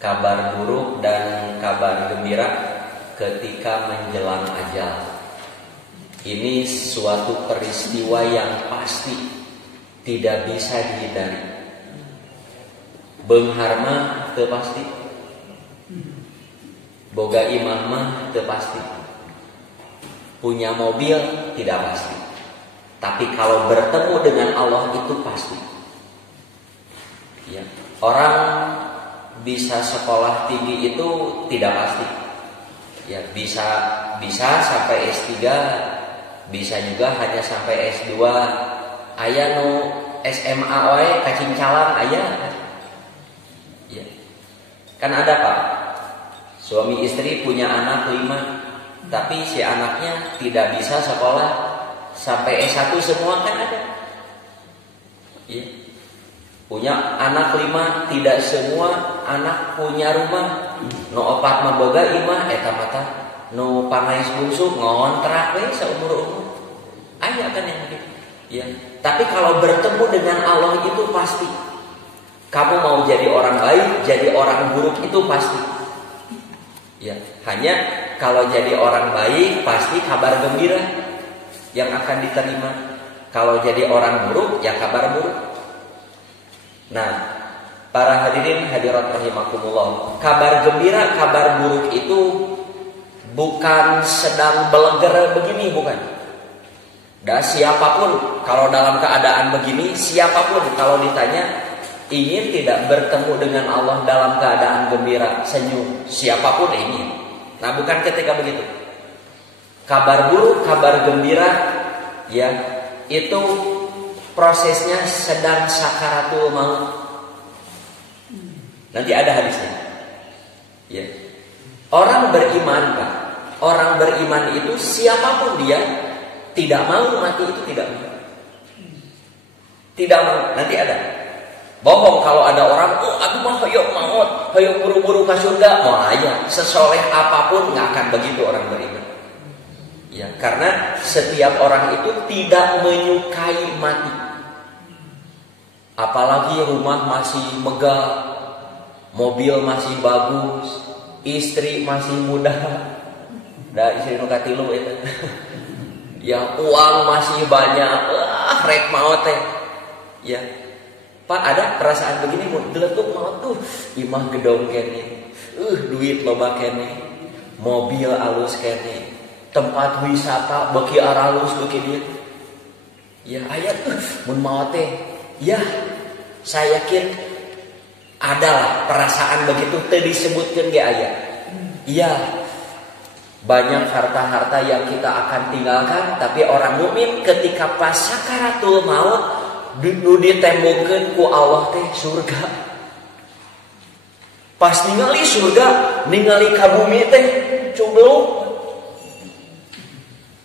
kabar buruk dan kabar gembira ketika menjelang ajal. Ini suatu peristiwa yang pasti, tidak bisa dihindari. Beunghar mah teu pasti, boga imah mah teu pasti, punya mobil tidak pasti. Tapi kalau bertemu dengan Allah itu pasti. Ya, orang bisa sekolah tinggi itu tidak pasti. Ya, bisa sampai S3, bisa juga hanya sampai S2. Aya nu SMA wae kacincalan aya. Ya. Kan ada Pak, suami istri punya anak 5, tapi si anaknya tidak bisa sekolah sampai S1 semua, kan ada. Ya. Punya anak 5, tidak semua anak punya rumah. No 4 mah boga imah eta mata no pangais bungsu ngontrak we seumur-umur. Aya kan yang begitu. Ya. Tapi kalau bertemu dengan Allah itu pasti. Kamu mau jadi orang baik, jadi orang buruk itu pasti. Ya, hanya kalau jadi orang baik pasti kabar gembira yang akan diterima. Kalau jadi orang buruk ya kabar buruk. Nah, para hadirin hadirat rahimakumullah, kabar gembira, kabar buruk itu bukan sedang beleger begini, bukan. Dan siapapun kalau dalam keadaan begini, siapapun kalau ditanya ingin tidak bertemu dengan Allah dalam keadaan gembira, senyum, siapapun ingin. Nah, bukan ketika begitu. Kabar buruk, kabar gembira, ya, itu prosesnya sedang sakaratul maut. Nanti ada hadisnya. Ya. Orang beriman, Pak. Orang beriman itu siapapun dia tidak mau mati, itu tidak mau. Tidak mau. Nanti ada. Bohong kalau ada orang, aduh mah hayuk maut, hayuk buru-buru ke surga, mau aja. Sesoleh apapun nggak akan begitu orang beriman. Ya, karena setiap orang itu tidak menyukai mati. Apalagi rumah masih megah, mobil masih bagus, istri masih muda. Da istri nu katilu eta. Ya, uang masih banyak, rek maot teh. Ya. Pak, ada perasaan begini mun geletuk maot tuh, imah gedong kene. Duit loba kene. Mobil alus kene. Tempat wisata beuki aralus beuki dieu. Ya, aya tuh mun maot teh. Ya, saya yakin adalah perasaan begitu teu disebutkeun ge aya. Iya. Banyak harta-harta yang kita akan tinggalkan, tapi orang mukmin ketika pas sakaratul maut nu ditembongkeun ku Allah teh surga. Pas ningali surga, ningali ka bumi teh cubluk.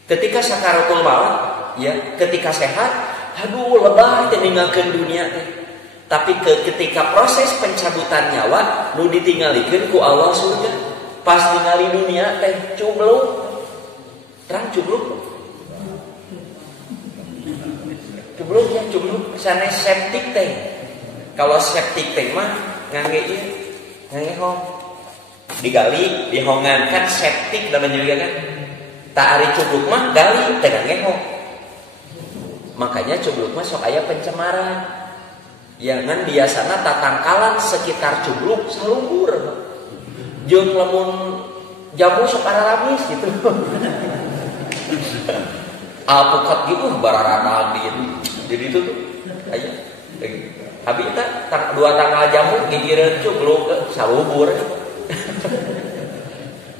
Ketika sakaratul maut, ya, ketika sehat, aduh lebah teh ninggalkeun dunia teh. Tapi ketika proses pencabutan nyawa nu ditinggalikeun ku Allah surga. Pas ningali dunia teh cubluk. Terang cubluk. Cubluk sanes septik teh. Kalau septik teh mah ngangge ieu, ngangge hong. Digali, dihongan kan septik namanya juga kan. Tak ari cubluk mah gali teh ngangge hong. Makanya cubluk mah sok aya pencemaran. Jangan biasana tatangkalan sekitar cubluk saluhur. Jeung lamun jamu sok ararabis gitu. Alpukat gitu bararana gitu. Jadi itu tuh aja. Habis eta dua tanggal jamu gigireun cubluk saluhur.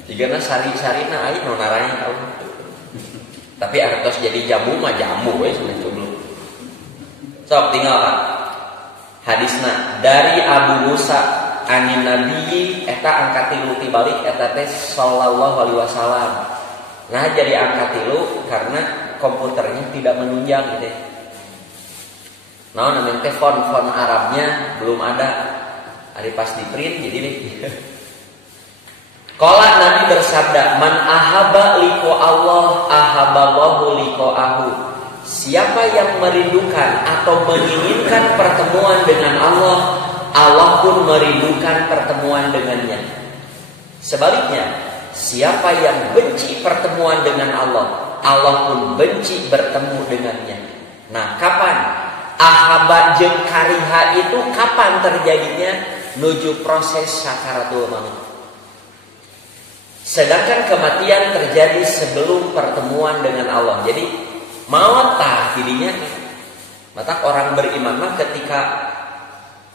Jigana sari-sarina aya nu naranya tahu. Tapi artos jadi jamu mah jamu we cenah cubluk. Sok tinggal Pak. Hadisna dari Abu Musa anin Nabi eta angkat 3 tibalik eta teh sallallahu alaihi wasallam. Nah, jadi angkat 3 karena komputernya tidak menunjang gitu. Nah, namanya teh font Arabnya belum ada. Ari pas di print jadi nih. Qala Nabi bersabda, "Man ahabba liqa Allah, ahabballahu liqa'ahu." Siapa yang merindukan atau menginginkan pertemuan dengan Allah, Allah pun merindukan pertemuan dengan Sebaliknya, siapa yang benci pertemuan dengan Allah, Allah pun benci bertemu dengannya. Nah, kapan ahaba jeung kariha itu kapan terjadinya? Nuju proses sakaratul maut. Sedangkan kematian terjadi sebelum pertemuan dengan Allah. Jadi maut tah dirinya. Maka orang beriman mah ketika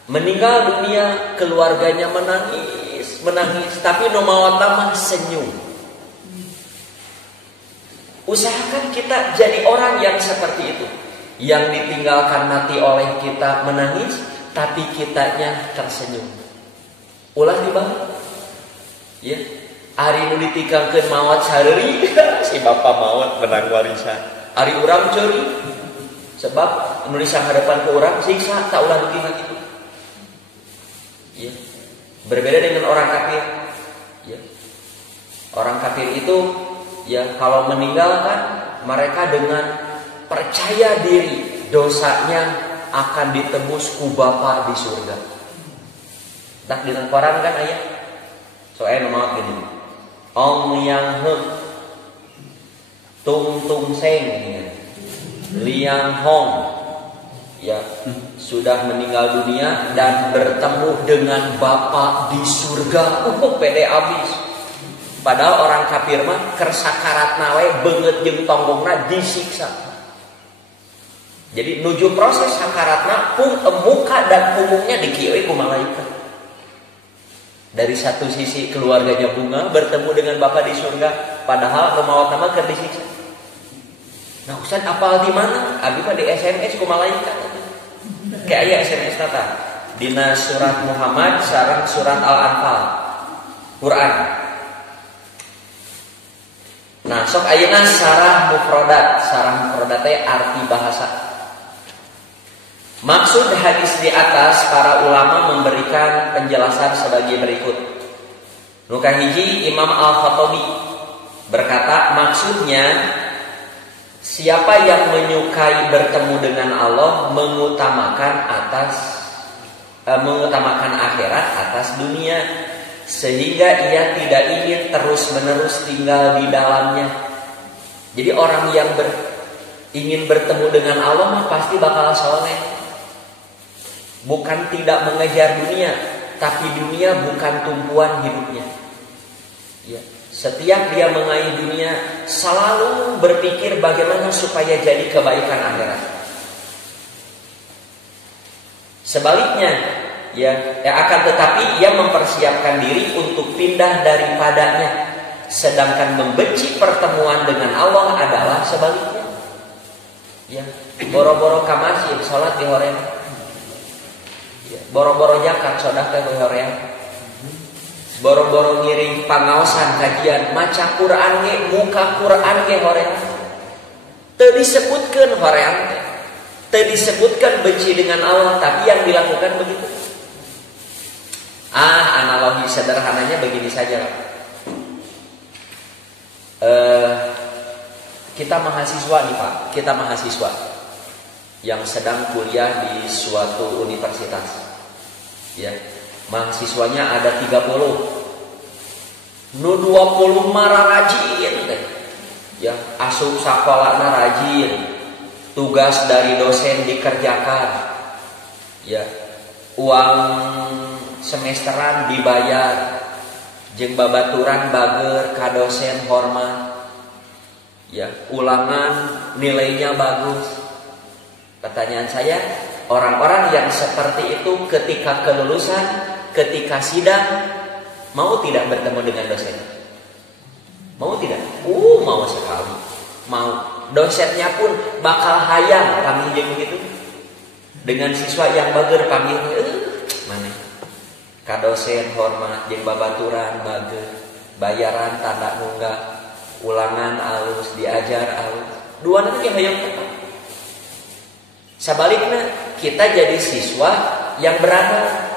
meninggal dunia keluarganya menangis, tapi nu maot mah senyum. Usahakan kita jadi orang yang seperti itu. Yang ditinggalkan mati oleh kita menangis, tapi kitanya tersenyum. Ulah dibangun. Ya. Ari nu ditinggalkeun maot sareuri, si bapa maot menang warisan. Ari urang ceuri. Sebab nu disangharepan ke urang siksa tak ulah ditinggal itu. Ya. Berbeda dengan orang kafir. Ya. Orang kafir itu ya kalau meninggalkan mereka dengan percaya diri dosanya akan ditebus ku Bapa di surga. Tak di Quran kan ayat. Soalnya maaf gini. Ong yang he tung tung seng ya. Liang hong ya sudah meninggal dunia dan bertemu dengan Bapa di surga. Pede abis. Padahal orang kafir mah kersakarat nawe beungeut jeung tonggongna disiksa. Jadi nuju proses sakaratna muka dan punggungnya dikieu ku malaikat. Dari satu sisi keluarganya bunga bertemu dengan Bapa di surga, padahal rumawat nama keur disiksa. Nah, Ustaz apal di mana? Abi mah di SMS ku malaikat. Kayak aya SMS tata. Dina surat Muhammad sareng surat Al-Anfal. Quran. Nah, sok ayeuna sarah mufradat teh arti bahasa. Maksud hadis di atas para ulama memberikan penjelasan sebagai berikut. Nuka hiji Imam Al-Khattabi berkata maksudnya siapa yang menyukai bertemu dengan Allah mengutamakan akhirat atas dunia sehingga ia tidak ingin terus-menerus tinggal di dalamnya. Jadi orang yang ingin bertemu dengan Allah mah pasti bakal soleh. Bukan tidak mengejar dunia, tapi dunia bukan tumpuan hidupnya. Ya. Setiap dia mengayuh dunia, selalu berpikir bagaimana supaya jadi kebaikan akhirat. Sebaliknya, akan tetapi ia mempersiapkan diri untuk pindah daripadanya. Sedangkan membenci pertemuan dengan Allah adalah sebaliknya. Ya, boro-boro ka masjid, salat di hoream. Boro-boro zakat sedekah di hoream. Boro-boro ngiring pangaosan kajian maca Quran ge muka Quran ge hoream. Teu disebutkeun hoream teh. Teu disebutkan benci dengan Allah, tapi yang dilakukan begitu. Analogi sederhananya begini saja lah. Kita mahasiswa nih Pak, kita mahasiswa yang sedang kuliah di suatu universitas. Ya, mahasiswanya ada 30. Nu 20 marah rajin deh. Ya, asup sakolana rajin. Tugas dari dosen dikerjakan. Ya, uang semesteran dibayar. Jeung babaturan bager ka dosen hormat. Ya, ulangan nilainya bagus. Pertanyaan saya, orang-orang yang seperti itu ketika kelulusan, ketika sidang, mau tidak bertemu dengan dosen? Mau tidak? Mau sekali. Mau. Dosennya pun bakal hayang kami jeung gitu. Dengan siswa yang bager panggil, mana? Ka dosen hormat jeung babaturan bager, bayaran tanda nunggak, ulangan alus, diajar alus. Dua nanti hayang apa? Sebaliknya kita jadi siswa yang berada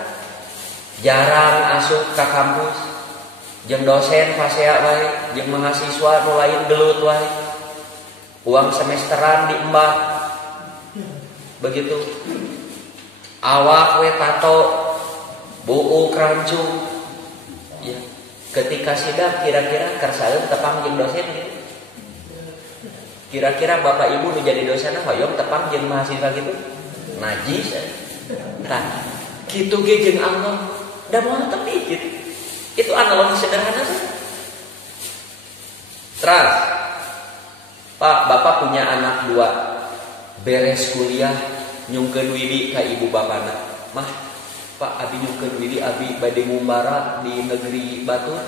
jarang asup ke kampus, jeung dosen fasea wae, jeung mahasiswa nu lain gelut wae. Uang semesteran diembak. Begitu. Awak we tato, buuk rancung. Ya. Ketika sidang kira-kira kersaeun tepang jeung dosen gitu. Kira-kira bapak ibu nu jadi dosen hoyong tepang jeung mahasiswa gitu. Najis. Tah, kitu ge jeung Allah. Da moal teu gitu. Itu analogi sederhana saja. Terus, Pak, bapak punya anak 2, beres kuliah nyungkeun widi ka ibu bapana. Mah, Pak, abi nyungkeun widi, abi bade ngumbara di negeri Batur.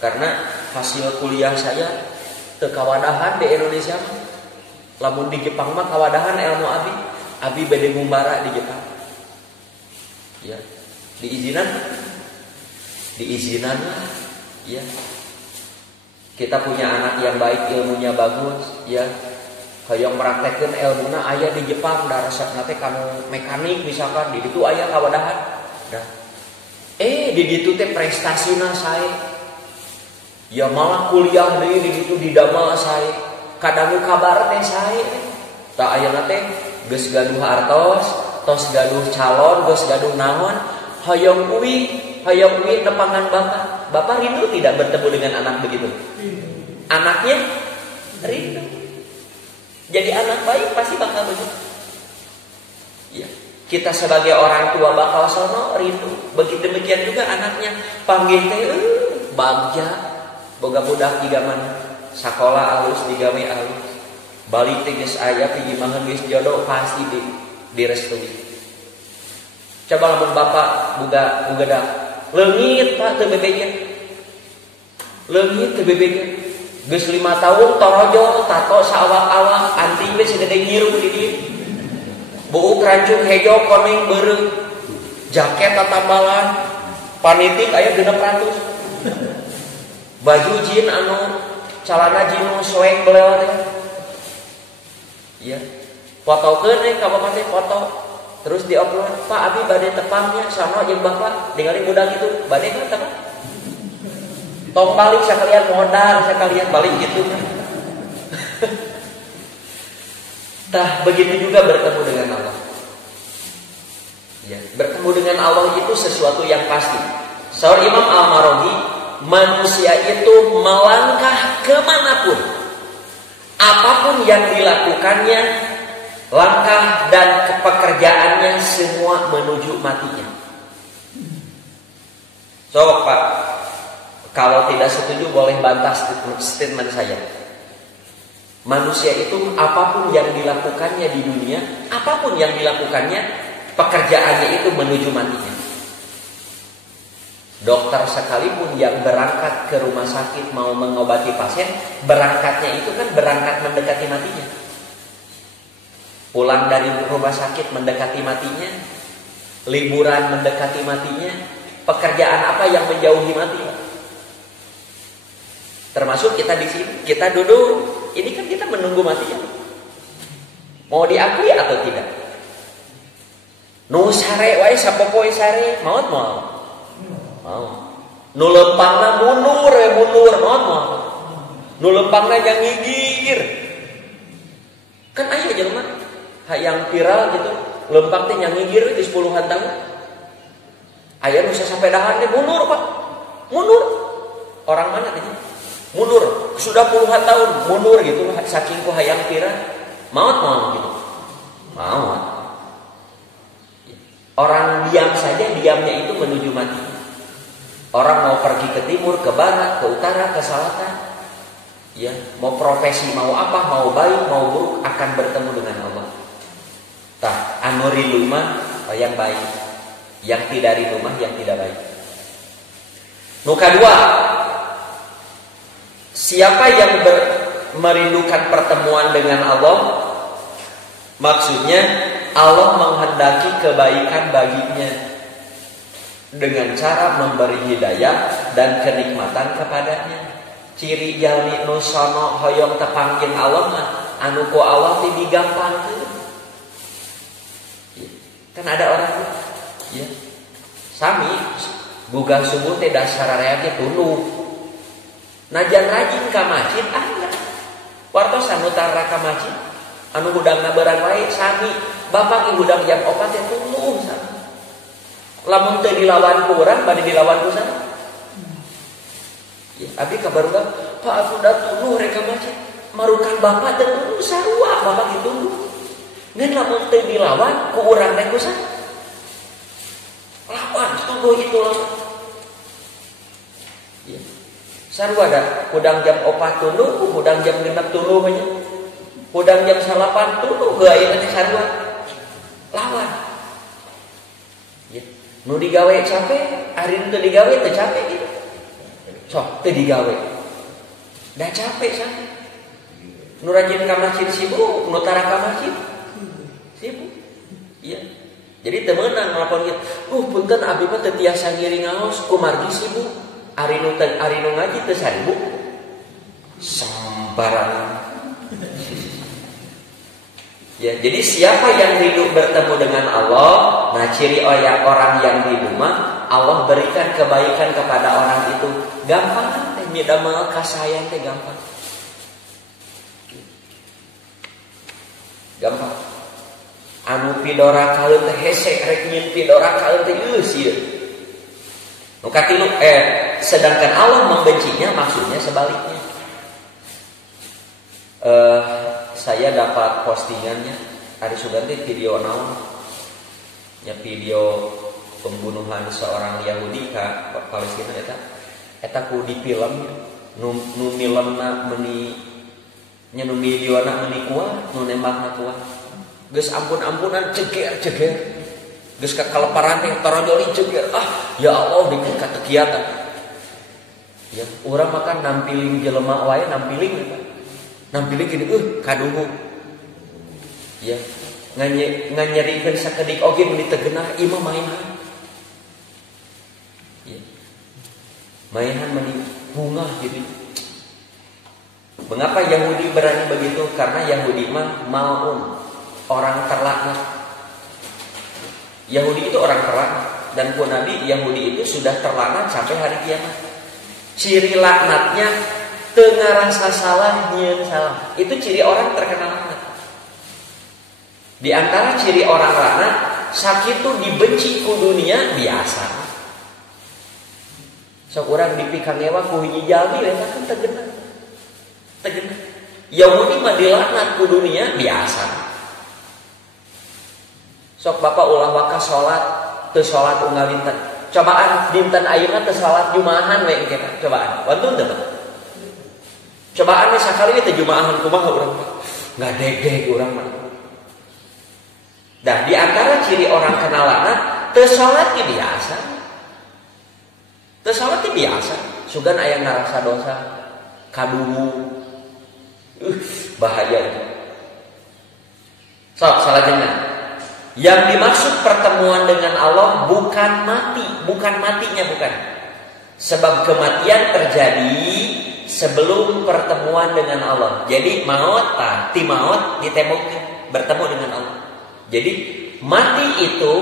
Karena hasil kuliah saya teu kawadahan di Indonesia. Lamun di Jepang mah kawadahan ilmu abi. Abi bade ngumbara di Jepang. Ya, diizinan? Diizinan lah. Ya. Kita punya anak yang baik, ilmunya bagus, ya. Hoyong praktekkeun ilmuna aya di Jepang, da resepna teh kanu mekanik misalkan, di ditu aya kawadahan. Dah. Di ditu teh prestasina sae. Ya malah kuliah deui di ditu didamel sae. Kadangu kabar teh sae. Tah ayeuna teh geus gaduh artos, tos gaduh calon, geus gaduh naon, hoyong uwi nepangan bapak. Bapak rindu tidak bertemu dengan anak begitu? Anaknya rindu. Jadi anak baik pasti bakal begitu. Ya, kita sebagai orang tua bakal sono rindu. Begitu demikian juga anaknya panggil teh bagja, boga budak jiga mana sakola alus digawe alus. Balik teh geus aya pijimahan geus jodoh pasti direstui. Coba lamun bapak boga dak leungit Pak teu bebeja. Leungit teu bebeja. Geus 5 tahun torojol tato saawak-awak anting we sedede ngiru di dieu. Buuk rancung hejo koneng beureung. Jaket tatambalan panitik aya 600. Baju jin anu calana jin nu swag belewar teh. Ya. Fotokeun ka bapak teh foto. Terus di-upload, Pak abi bade tepangnya sama jeung bapak ningali budak itu. Bade kan tepang. Tong balik sekalian modal, sekalian balik gitu kan. Tah begitu juga bertemu dengan Allah. Ya, bertemu dengan Allah itu sesuatu yang pasti. Saur Imam Al-Maraghi, manusia itu melangkah kemanapun, apapun yang dilakukannya, langkah dan pekerjaannya semua menuju matinya. So Pak, kalau tidak setuju boleh bantah statement saya. Manusia itu apapun yang dilakukannya di dunia, apapun yang dilakukannya, pekerjaannya itu menuju matinya. Dokter sekalipun yang berangkat ke rumah sakit mau mengobati pasien, berangkatnya itu kan berangkat mendekati matinya. Pulang dari rumah sakit mendekati matinya, liburan mendekati matinya, pekerjaan apa yang menjauhi mati? Termasuk kita di sini, kita duduk, ini kan kita menunggu matinya. Mau diakui atau tidak? Nu sare wae sapopoe sare, maot moal. Mau. Nu lempangna mundur, maot moal. Nu lempangna jang ngigir. Kan aya jelema yang viral gitu, lempang teh yang ngigir di 10-an tahun. Aya nu sasapedahan teh mundur, Pak. Mundur. Orang mana teh? Mundur, sudah puluhan tahun mundur gitu, saking ku hayang kira maut gitu. Maut. Orang diam saja, diamnya itu menuju mati. Orang mau pergi ke timur, ke barat, ke utara, ke selatan, ya, mau profesi, mau apa, mau baik, mau buruk, akan bertemu dengan Allah. Tah, anu rindu mah yang baik, yang tidak rindu mah yang tidak baik. Nu kadua, siapa yang merindukan pertemuan dengan Allah, maksudnya Allah menghendaki kebaikan baginya dengan cara memberi hidayah dan kenikmatan kepadanya. Ciri jalmi nu sono hoyong tepangkeun Allah mah anu ku Allah teh digampangkeun. Kan ada orang ya. Sami boga subuh teh dasar area ge tunduk. Najan rajin ka masjid anda. Wartos anu tara ka masjid anu hudangna beurang wae sami. Bapak ieu hudang jam 4 teh tuluh sami. Lamun teu dilawan ku urang bade dilawan ku sana. Ya, abdi kabarudak Pak Abdullah tuluh reka masjid marukan bapak teu tuluh sarua bapak ditunggu. Ngan lamun teu dilawan ku urang teh kusaha? Lawan tuluh itu lawan. Ya. Sarua da hudang jam 4 tuluh, hudang jam 6 tuluh nya. Hudang jam 8 tuluh heuh ieu teh sarua. Lawan. Ya. Nu digawe capek, ari teu digawe teu capek gitu. Sok teu digawe. Da capek san. Nu rajin ka masjid sibuk, nu tara ka masjid sibuk. Iya. Jadi teu meunang ngelapon kieu. Punten abdi mah teu tiasa ngiring ngaos, kumargi sibuk. Ari nu ngaji teu sibuk. Sembarangan. Ya, jadi siapa yang rindu bertemu dengan Allah, nah ciri orang yang rindu mah Allah berikan kebaikan kepada orang itu. Gampang teh midamel kasayang teh gampang. Gampang. Anu pidora kaeun teh hese rek nyeun pidora kaeun teh geus ieu. Nu katilu sedangkan Allah membencinya maksudnya sebaliknya. Saya dapat postingannya hari Suganti video naon? Ya video pembunuhan seorang Yahudi ka Palestina eta ku di film nu milemna meuni nya nu videona meuni kuat nu nembakna kuat. Geus ampun-ampunan jeger. Geus kakaleparan teh torojoli jeger. Ya Allah dikeun katekiatan. Ya, urang makan nampilin jelema wae nampilin eta. Nampilin gini, kadungu. Ya, nganyerikeun sakedik oge meuni teu geunah ieu mah mainan. Ya. Mainan meuni bunga gitu. Mengapa Yahudi berani begitu? Karena Yahudi mah mal'un, orang terlaknat. Yahudi itu orang terlaknat dan pun Nabi Yahudi itu sudah terlaknat sampai hari kiamat. Ciri laknatnya teu ngarasa salah nyieun salah. Itu ciri orang terkena laknat. Di antara ciri orang laknat, sakitu dibenci ku dunia biasa. Sok urang dipikang ngewa ku hiji jalmi eta kan teu geunah. Teu geunah. Yahudi mah dilaknat ku dunia biasa. Sok bapak ulah waka salat, teu salat unggal dinten. Cobaan dinten ayeuna teu salat jumahan we engke cobaan. Wantun teu? Cobaan sakali teh jumaahan kumaha urang mah. Ngadeg-deg urang mah. Dah di antara ciri orang kenal laknat teu salat ge biasa. Teu salat ge biasa. Sugan aya ngarasa dosa, kadungu. Bahaya itu. Salajengna. Yang dimaksud pertemuan dengan Allah bukan mati, bukan matinya bukan. Sebab kematian terjadi sebelum pertemuan dengan Allah. Jadi maut ti maut ditemukan bertemu dengan Allah. Jadi mati itu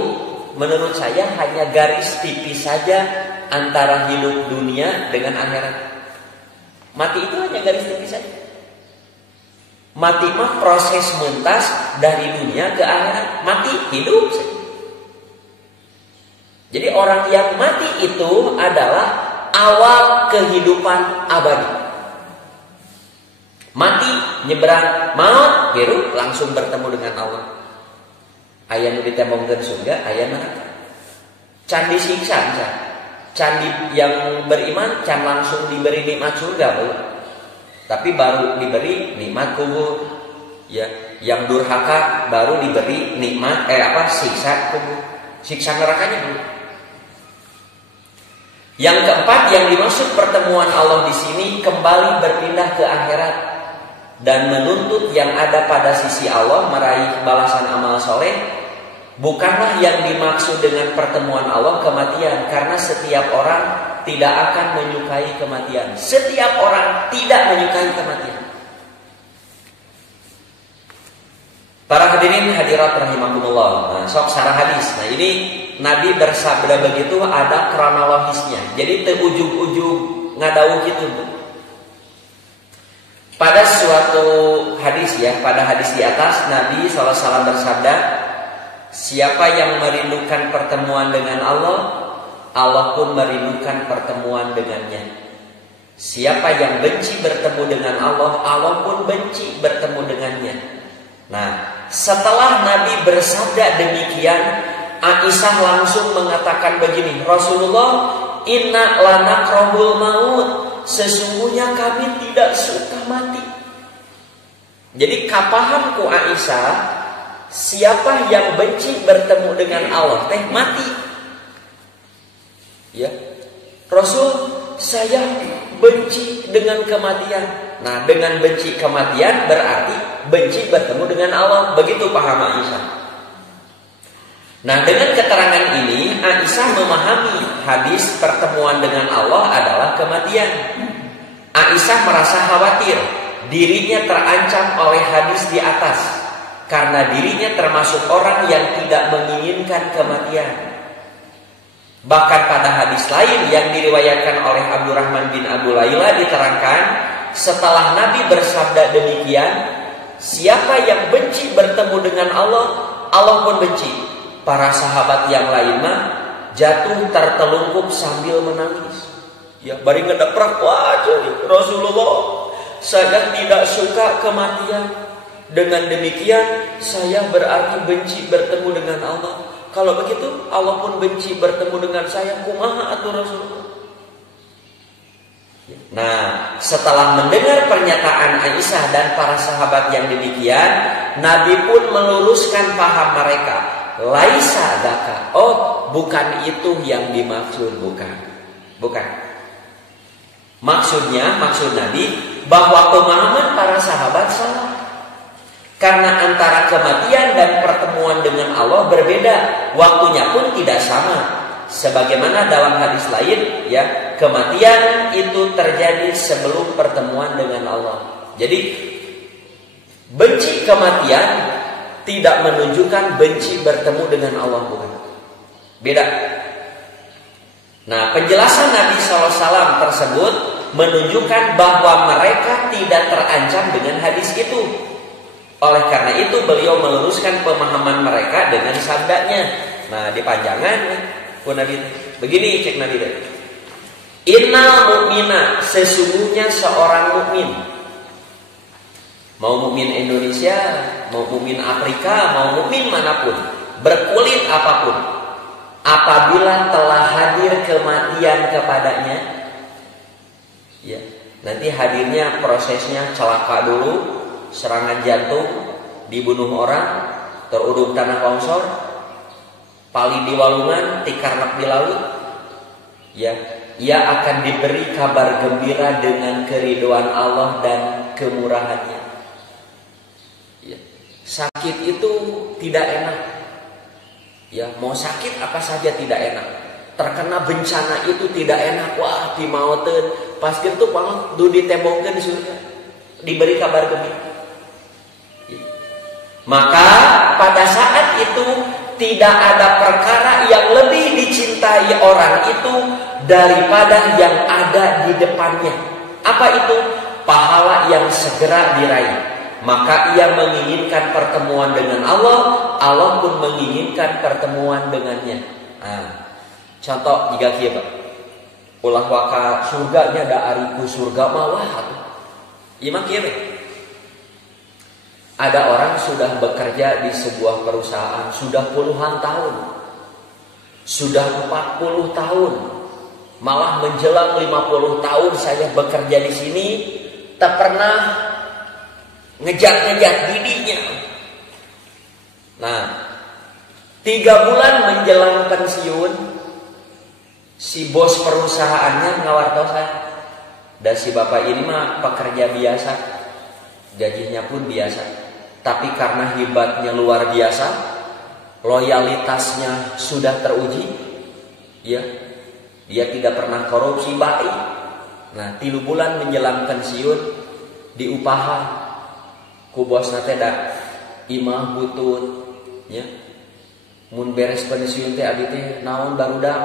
menurut saya hanya garis tipis saja antara hidup dunia dengan akhirat. Mati itu hanya garis tipis saja. Mati mah proses muntas dari dunia ke akhirat. Mati hidup saja. Jadi orang yang mati itu adalah awal kehidupan abadi. Mati, nyebrang, maut, geru langsung bertemu dengan Allah. Aya nu ditembongkeun surga, aya neraka. Can disiksa, can yang beriman can langsung diberi nikmat surga belum. Tapi baru diberi nikmat kubur. Ya, yang durhaka baru diberi nikmat siksa kubur. Siksa nerakanya belum. Yang keempat yang dimaksud pertemuan Allah di sini kembali berpindah ke akhirat dan menuntut yang ada pada sisi Allah meraih balasan amal soleh. Bukanlah yang dimaksud dengan pertemuan Allah kematian, karena setiap orang tidak akan menyukai kematian. Setiap orang tidak menyukai kematian. Para hadirin hadirat rahimakumullah. Nah, sok sarah hadis. Nah, ini Nabi bersabda begitu ada kronologisnya. Jadi teu ujug-ujug ngadawuh gitu. Pada suatu hadis pada hadis di atas Nabi SAW bersabda, siapa yang merindukan pertemuan dengan Allah, Allah pun merindukan pertemuan dengannya. Siapa yang benci bertemu dengan Allah, Allah pun benci bertemu dengannya. Nah, setelah Nabi bersabda demikian, Aisyah langsung mengatakan begini, Rasulullah, inna lanakrahul maut, sesungguhnya kami tidak suka mati. Jadi kapahamku Aisyah, siapa yang benci bertemu dengan Allah teh mati. Ya, Rasul, saya benci dengan kematian. Nah, dengan benci kematian berarti benci bertemu dengan Allah. Begitu paham Aisyah. Nah, dengan keterangan ini Aisyah memahami hadis pertemuan dengan Allah adalah kematian. Aisyah merasa khawatir dirinya terancam oleh hadis di atas karena dirinya termasuk orang yang tidak menginginkan kematian. Bahkan pada hadis lain yang diriwayatkan oleh Abdurrahman bin Abu Layla diterangkan, setelah Nabi bersabda demikian, siapa yang benci bertemu dengan Allah, Allah pun benci. Para sahabat yang lain mah jatuh tertelungkup sambil menangis. Ya, bari ngedeprak, wah Rasulullah, saya tidak suka kematian. Dengan demikian saya berarti benci bertemu dengan Allah. Kalau begitu Allah pun benci bertemu dengan saya, kumaha atuh Rasulullah. Nah, setelah mendengar pernyataan Aisyah dan para sahabat yang demikian, Nabi pun meluruskan paham mereka. Laisa daka, oh bukan itu yang dimaksud, bukan. Maksud Nabi bahwa pemahaman para sahabat salah. Karena antara kematian dan pertemuan dengan Allah berbeda, waktunya pun tidak sama. Sebagaimana dalam hadis lain, ya, kematian itu terjadi sebelum pertemuan dengan Allah. Jadi benci kematian tidak menunjukkan benci bertemu dengan Allah, bukan. Beda. Nah, penjelasan Nabi SAW tersebut menunjukkan bahwa mereka tidak terancam dengan hadis itu. Oleh karena itu beliau meluruskan pemahaman mereka dengan sabdanya. Nah, di panjangan Nabi begini cek Nabi. Innal mu'mina, sesungguhnya seorang mukmin. Mau mukmin Indonesia, mau mukmin Afrika, mau mukmin manapun, berkulit apapun, apabila telah hadir kematian kepadanya, ya, nanti hadirnya prosesnya celaka dulu, serangan jantung, dibunuh orang, terudung tanah longsor, pali di walungan, tikarnak di laut, ya, ia akan diberi kabar gembira dengan keridhaan Allah dan kemurahannya. Ya. Sakit itu tidak enak. Ya, mau sakit apa saja tidak enak. Terkena bencana itu tidak enak. Wah, di mauteun, pas kitu pang du ditembongkeun di surga. Diberi kabar gembira. Maka pada saat itu tidak ada perkara yang lebih dicintai orang itu daripada yang ada di depannya. Apa itu? Pahala yang segera diraih. Maka ia menginginkan pertemuan dengan Allah, Allah pun menginginkan pertemuan dengannya. Nah, contoh jika kieu Pak. Ulah waka surganya da ariku surga mawah atuh. Ieu mah kieu. Ada orang sudah bekerja di sebuah perusahaan sudah puluhan tahun, sudah 40 tahun, malah menjelang 50 tahun saya bekerja di sini, tak pernah ngejat-ngejat didinya. Nah, 3 bulan menjelang pensiun, si bos perusahaannya ngawartosan, dan si bapak ini mah pekerja biasa, gajinya pun biasa. Tapi karena hebatnya luar biasa, loyalitasnya sudah teruji, ya, dia tidak pernah korupsi baik. Nah, 3 bulan menjelang pensiun, diupahan ku bosna teh da imah butut, ya. Mun beres pensiun teh abi teh naon barudak,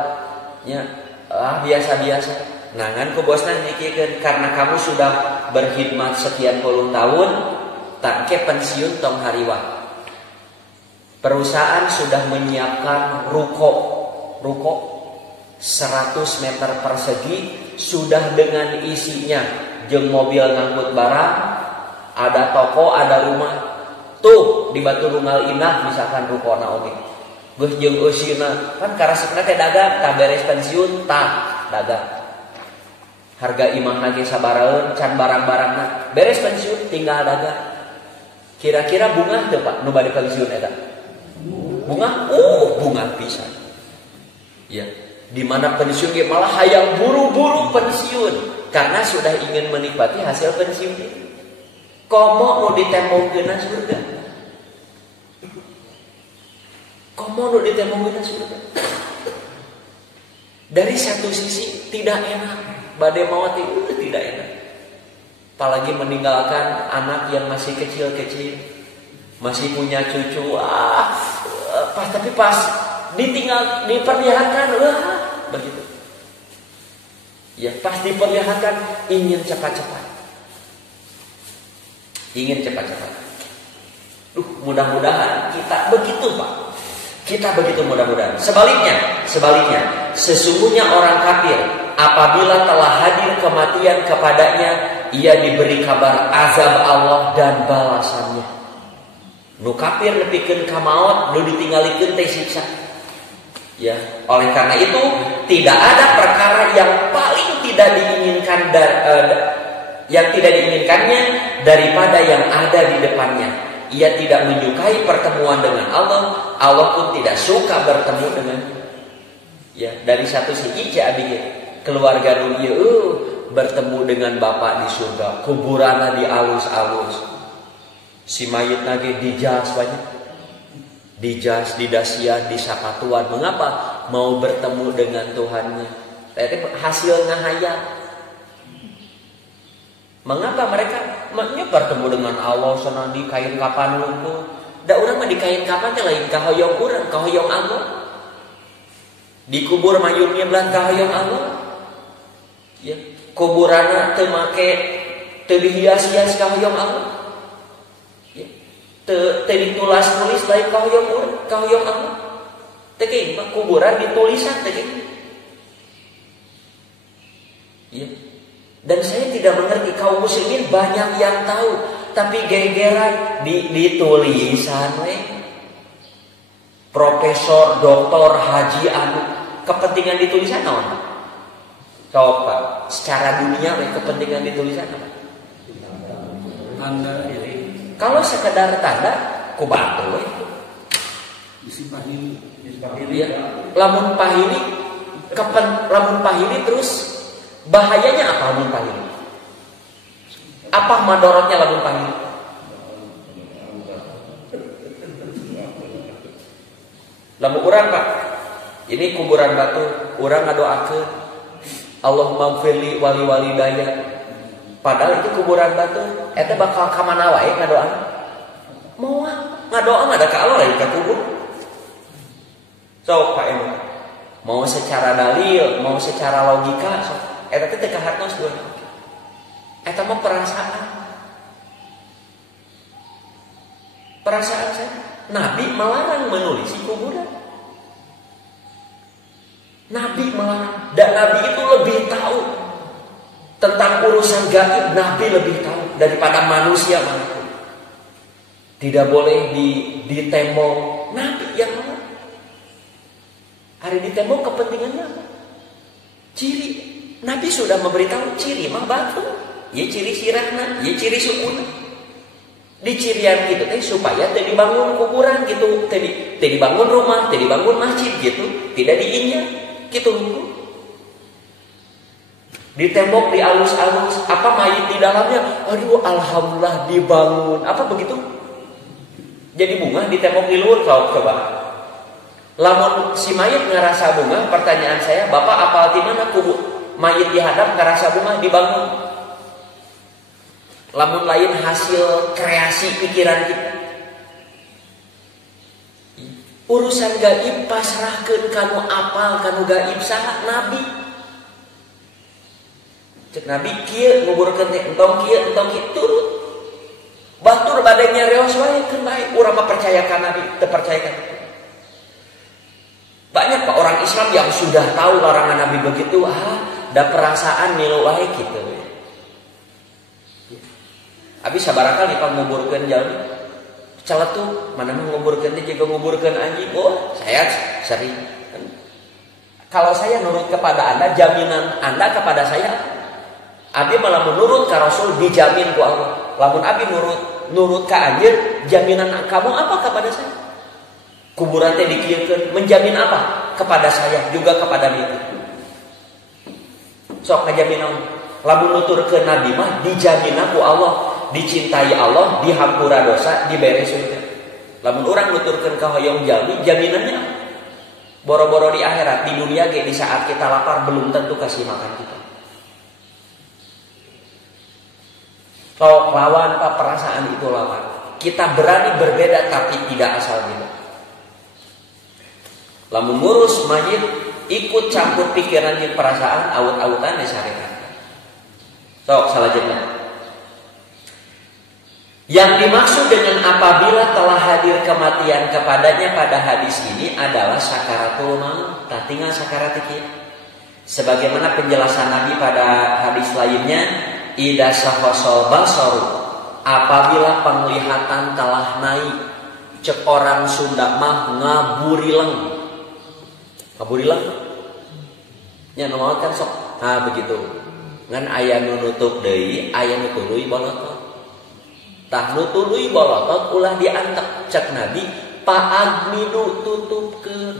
ya, biasa-biasa. Nah, ngan ku bosna mikirkeun karena kamu sudah berkhidmat sekian puluh tahun, tak ke pensiun tong hariwah. Perusahaan sudah menyiapkan ruko 100 meter persegi sudah dengan isinya, jeung mobil ngangkut barang, ada toko, ada rumah. Tuh di Batu Runggal Indah misalkan rukona oge. Geus jeung eusina, kan karasepna teh dagang, tah beres pensiun tah dagang. Harga imah lagi sabaraeun can barang-barangna. Beres pensiun tinggal dagang. Kira-kira bunga teu Pak nu bade pensiun eta? Bunga? Bunga pisan. Ya, di mana pensiun ge malah hayang buru-buru pensiun karena sudah ingin menikmati hasil pensiun itu. Komo nu ditembongkeunna surga. Komo nu ditembongkeunna surga. Dari satu sisi tidak enak, bade maot itu tidak enak. Apalagi meninggalkan anak yang masih kecil-kecil, masih punya cucu, tapi pas ditinggal, diperlihatkan, begitu. Ya, pas diperlihatkan ingin cepat-cepat. Ingin cepat-cepat. Mudah-mudahan kita begitu, Pak. Kita begitu mudah-mudahan. Sebaliknya, sesungguhnya orang kafir apabila telah hadir kematian kepadanya, ia diberi kabar azab Allah dan balasannya. Nu kafir nepikeun ka maot, nu ditinggalikeun teh siksa. Ya, oleh karena itu tidak ada perkara yang paling tidak diinginkan yang tidak diinginkannya daripada yang ada di depannya. Ia tidak menyukai pertemuan dengan Allah, Allah pun tidak suka bertemu dengannya. Ya, dari satu segi abi keluarga nu ieu bertemu dengan bapak di surga, kuburanna di alus-alus. Si mayit lagi dijas banyak. Dijas, didasian, disapatuan. Mengapa? Mau bertemu dengan Tuhannya. Itu hasil ngahayal. Mengapa mereka bertemu dengan Allah sana di kain kapan lumpuh? Da urang mah di kain kapan teh lain kahoyong urang, kahoyong Allah. Dikubur mayungnya belan kahoyong Allah. Ya, kuburanna teu make teu dihias-hias kahoyong Allah. Ya, teu ditulis lain kahoyong urang, kahoyong Allah. Teu kieu mah kuburan ditulisan teh kieu. Ya. Dan saya tidak mengerti, kaum muslimin banyak yang tahu, tapi gegeran ditulisan Profesor, doktor, haji, kepentingan ditulisan naon? Coba, secara dunia kepentingan ditulisan apa? Tanda. Kalau sekedar tanda, ku batu Disipahini. Ya, lamun pahini terus bahayanya apa lamun pahini? Apa madorotnya lamun pahini? Lamun urang Pak, ini kuburan batu, urang ngadoakeun Allahumma gfirli wali walidayya. Padahal itu kuburan batu, eta bakal ka mana wae ngadoa? Moal ngadoa ada ka Allah lain ka kubur. Sok Pak Emu. Mau secara dalil, mau secara logika, sok eta teh teu kahartos dua. Eta mah perasaan. Perasaan saya. Nabi melarang menulis kuburan. Nabi melarang. Dan Nabi itu lebih tahu tentang urusan gaib. Nabi lebih tahu daripada manusia manapun. Tidak boleh ditembok. Nabi yang melarang. Hari ditembok kepentingannya apa? Ciri. Nabi sudah memberitahu ciri mah batu. Ya ciri sirahna, ya ciri sukuna. Di cirian gitu teh supaya teu dibangun kuburan gitu, teu dibangun rumah, teu dibangun masjid gitu, tidak diinjak gitu. Ditembok di alus-alus, apa mayit di dalamnya? Aduh, alhamdulillah dibangun. Apa begitu? Jadi bunga ditembok di luar coba. Lamun si mayit ngerasa bunga, pertanyaan saya, Bapak apal di mana kubur? Mayit dihadap ngerasa bunga dibangun. Lamun lain hasil kreasi pikiran kita. Urusan gaib pasrahkeun kanu apal kanu gaib saha Nabi. Cek Nabi kieu nguburkeun teh entong kieu turut. Batur bade nyareos wae keun bae urang mah percaya ka Nabi, teu percaya ka Nabi. Banyak Pak orang Islam yang sudah tahu larangan Nabi begitu, da perasaan milu wae kitu. Abi sabaraha kali panguburkeun jalmi. Celetuk, mana mah nguburkeun teh juga nguburkeun anjing. Oh, saya sering. Kalau saya nurut kepada Anda, jaminan Anda kepada saya, Abi malah menurut ke Rasul dijamin ku Allah. Lamun Abi nurut ke anjeun, jaminan kamu apa kepada saya? Kuburan teh dikieukeun, menjamin apa kepada saya juga kepada dia. Sok ngajamin naon? Lamun nuturkeun Nabi mah dijamin ku Allah. Dicintai Allah, dihampura dosa, diberi surga. Lamun orang nuturkeun ka hoyong jalmi, jaminannya boro-boro di akhirat, di dunia ge di saat kita lapar belum tentu kasih makan kita. Kalau lawan apa perasaan itu lawan. Kita berani berbeda tapi tidak asal beda. Lamun ngurus mayit ikut campur pikiran jeung perasaan aut-autan syariat. Sok salajengna. Yang dimaksud dengan apabila telah hadir kematian kepadanya pada hadis ini adalah sakaratul maut, tak tinggal sakarat iki. Sebagaimana penjelasan Nabi pada hadis lainnya, idza sahasal basaru, apabila penglihatan telah naik, cek orang Sunda mah ngaburileng. Ngaburileng? Nya naon kan sok. Nah begitu. Ngan aya nu nutup deui, aya nu tuluy bolotot. Tah nu tuluy bolotot ulah diantep cek Nabi paagmidu tutupkeun.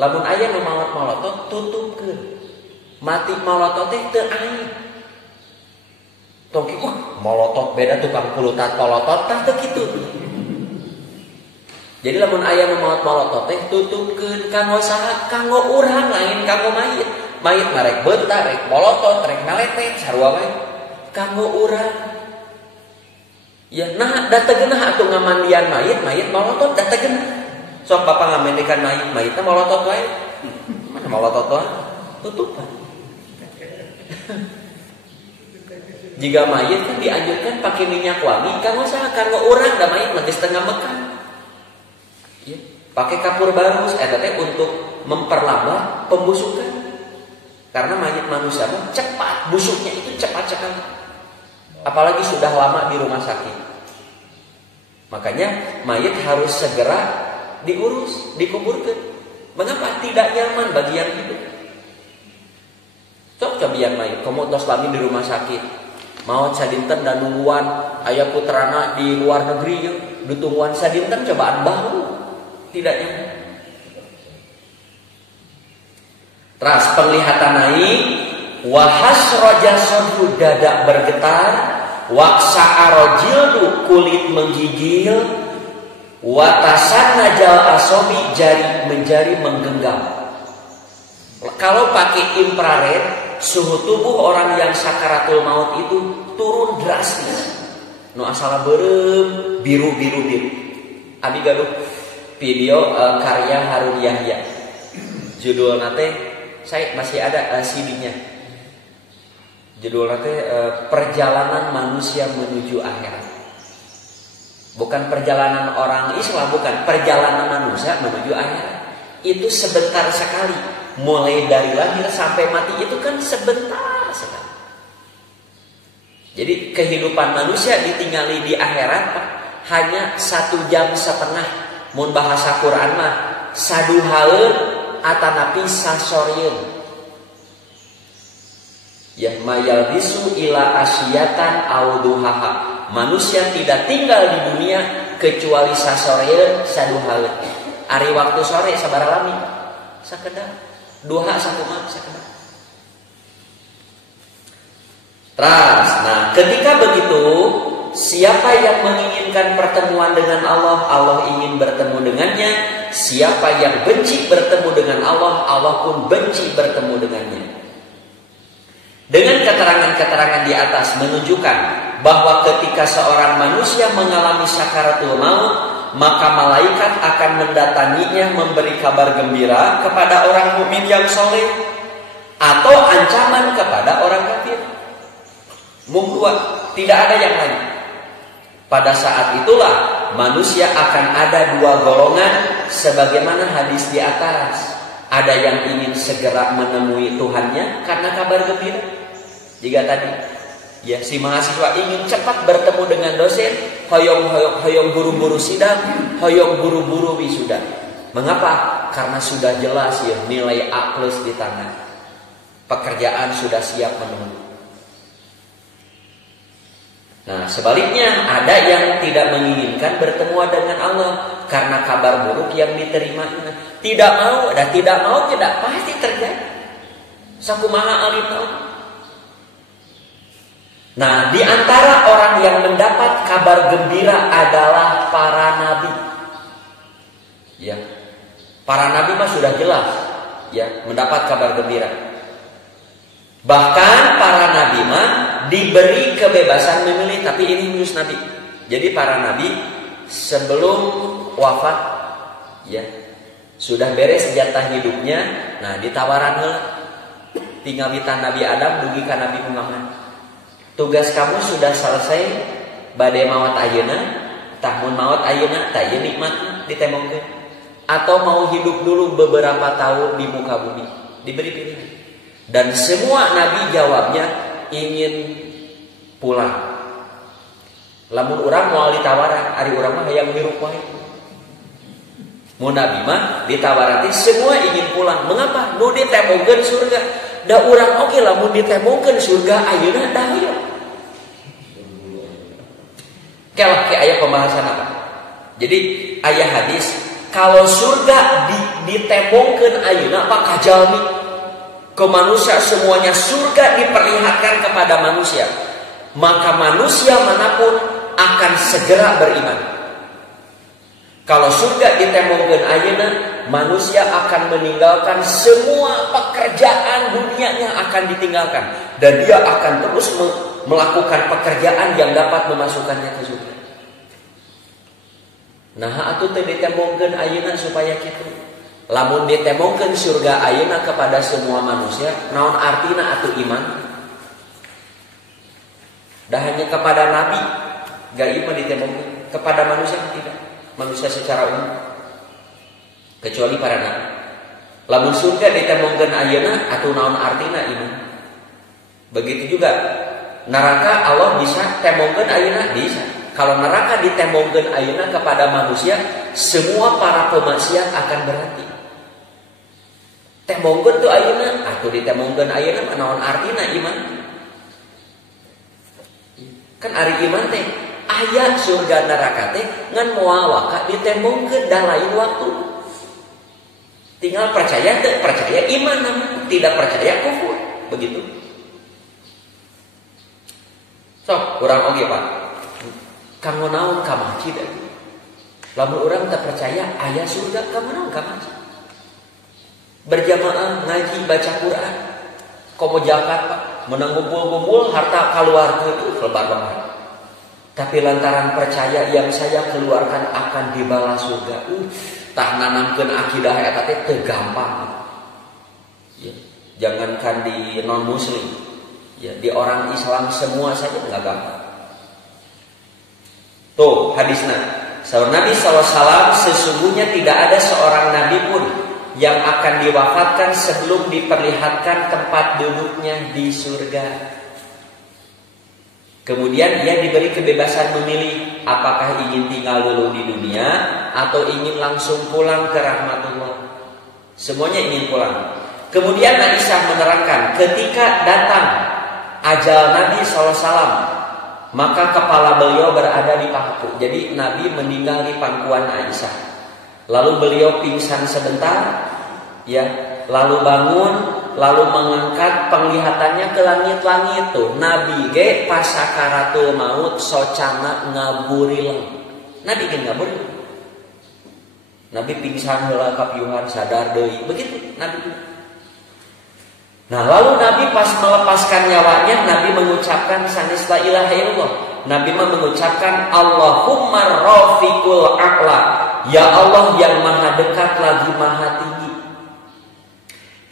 Lamun aya nu malotot tutupkeun. Mati malotot teh teu aib. Tong ki malotot beda tukang pulutat malotot tah teu kitu. Jadi lamun aya nu malotot teh tutupkeun kanggo saha? Kanggo urang lain kanggo mayit. Mayit marek beuntar, rek malotot, rek melete sarua wae. Kanggo urang. Ya nah dategeunah atuh ngamandian mayit malotot dategeunah. Sok bapak ngamandikan mayitna malotot wae. Mana malotot wae? Tutupan. Jika mayit kan dianjurkan pakai minyak wangi, kanggo saha? Kanggo urang da mayit mah geus teu ngamekan. Ya, pakai kapur barus eta teh untuk memperlambat pembusukan. Karena mayit manusia mah cepat busuknya itu cepat sekali. Apalagi sudah lama di rumah sakit. Makanya mayit harus segera diurus, dikuburkan. Mengapa tidak nyaman bagi yang hidup? Coba yang mayit, kamu tos lami di rumah sakit. Mau sadinten dan nungguan aya putrana di luar negeri yuk, ditungguan sadinten cobaan bahu. Tidak nyaman. Ras penglihatan naik, wahasroja sodhu dada bergetar, waksa arojildu kulit menggigil, watasan najal asobi jari menggenggam. Kalau pakai infrared, suhu tubuh orang yang sakaratul maut itu turun drastis. Nu asala beureum biru. Abi gaduh video karya Harun Yahya. Judulna teh saya masih ada CD-nya. Judulnya teh perjalanan manusia menuju akhirat. Bukan perjalanan orang Islam, bukan perjalanan manusia menuju akhirat. Itu sebentar sekali. Mulai dari lahir sampai mati itu kan sebentar sekali. Jadi kehidupan manusia ditinggali di akhirat hanya 1,5 jam. Mun bahasa Quran mah saduhaeun atanapi sasorieun. Ya mayal bisu ila asyatan auduhaha. Manusia tidak tinggal di dunia kecuali sasorieun saduhaeun. Ari waktu sore sabaraha lami? Sakedar duha 1 malam sakedar. Terus, nah ketika begitu, siapa yang menginginkan pertemuan dengan Allah, Allah ingin bertemu dengannya. Siapa yang benci bertemu dengan Allah, Allah pun benci bertemu dengannya. Dengan keterangan-keterangan di atas menunjukkan bahwa ketika seorang manusia mengalami sakaratul maut, maka malaikat akan mendatanginya memberi kabar gembira kepada orang mukmin yang soleh atau ancaman kepada orang kafir. Mungkin tidak ada yang lain. Pada saat itulah manusia akan ada 2 golongan sebagaimana hadis di atas. Ada yang ingin segera menemui Tuhannya karena kabar gembira. Jika tadi ya si mahasiswa ingin cepat bertemu dengan dosen, hoyong buru-buru sidang, hoyong buru-buru wisuda. Mengapa? Karena sudah jelas ya nilai A+ di tangan. Pekerjaan sudah siap menunggu. Nah, sebaliknya ada yang tidak menginginkan bertemu dengan Allah karena kabar buruk yang diterimanya. Tidak mau tidak pasti terjadi. Sakumaha alim tahu. Nah, di antara orang yang mendapat kabar gembira adalah para nabi. Ya. Para nabi mah sudah jelas ya mendapat kabar gembira. Bahkan para nabi mah diberi kebebasan memilih, tapi ini khusus nabi. Jadi para nabi sebelum wafat ya sudah beres jatah hidupnya, nah ditawaran heula tinggal bitan Nabi Adam dugi ka Nabi Muhammad. Tugas kamu sudah selesai bade maot ayeuna, tahun maot ayeuna tah ieu nikmatna ditemongkeun atau mau hidup dulu beberapa tahun di muka bumi, diberi pilihan. Dan semua nabi jawabnya ingin pulang. Lamun urang moal ditawaran, ari urang mah hayang hirup wae. Mun nabi mah ditawaran semua ingin pulang. Mengapa? Nu ditemongkeun surga. Da urang oge lamun ditemongkeun surga ayeuna da hirup. Kelak ke aya pembahasan apa? Jadi aya hadis kalau surga ditemongkeun ayeuna apa kajalmi ke manusia semuanya surga diperlihatkan kepada manusia, maka manusia manapun akan segera beriman. Kalau surga ditemongkeun ayeuna, manusia akan meninggalkan semua pekerjaan dunianya akan ditinggalkan dan dia akan terus melakukan pekerjaan yang dapat memasukkannya ke surga. Nah, atuh teu ditemongkeun ayeuna supaya kitu. Lamun ditemongkeun surga ayeuna kepada semua manusia, naon artina atuh iman? Dah hanya kepada nabi, gaib mah ditemongkeun, kepada manusia tidak. Manusia secara umum. Kecuali para nabi. Lamun surga ditemongkeun ayeuna atuh naon artina iman? Begitu juga neraka Allah bisa temongkeun ayeuna bisa. Kalau neraka ditemongkeun ayeuna kepada manusia, semua para pemaksiat akan berhenti. Temongkeun tuh ayeuna, atuh ditemongkeun ayeuna mah naon artina iman? Kan ari iman teh aya surga neraka teh ngan moal waka ditemongkeun da lain waktu. Tinggal percaya teu percaya iman namanya, tidak percaya kufur, begitu. Sok urang oge Pak. Kanggo naon ka masjid atuh? Lamun urang teu percaya aya surga, kanggo naon ka masjid? Berjamaah ngaji baca Quran, komo zakat Pak, menang ngumpul-ngumpul harta kaluarkeun itu lebar-lebar. Tapi lantaran percaya yang saya keluarkan akan dibalas surga, tah nanamkeun akidah eta teh teu gampang. Ya, jangankan di non muslim, ya di orang Islam semua saja enggak gampang. Tuh hadisna, saur Nabi SAW sesungguhnya tidak ada seorang nabi pun yang akan diwafatkan sebelum diperlihatkan tempat duduknya di surga. Kemudian dia diberi kebebasan memilih apakah ingin tinggal dulu di dunia atau ingin langsung pulang ke rahmatullah. Semuanya ingin pulang. Kemudian Aisyah menerangkan ketika datang ajal Nabi SAW, maka kepala beliau berada di pahaku. Jadi Nabi meninggal di pangkuan Aisyah. Lalu beliau pingsan sebentar, ya, lalu bangun, lalu mengangkat penglihatannya ke langit-langit tuh. Nabi ge pas sakaratul maut socana ngaburilang. Nabi ge ngaburilang. Nabi pingsan heula kapiuhan sadar deui. Begitu Nabi. Nah, lalu Nabi pas melepaskan nyawanya, Nabi mengucapkan sanis la ilaha illallah. Nabi mengucapkan Allahumma rafiqul a'la. Ya Allah yang maha dekat lagi maha tinggi.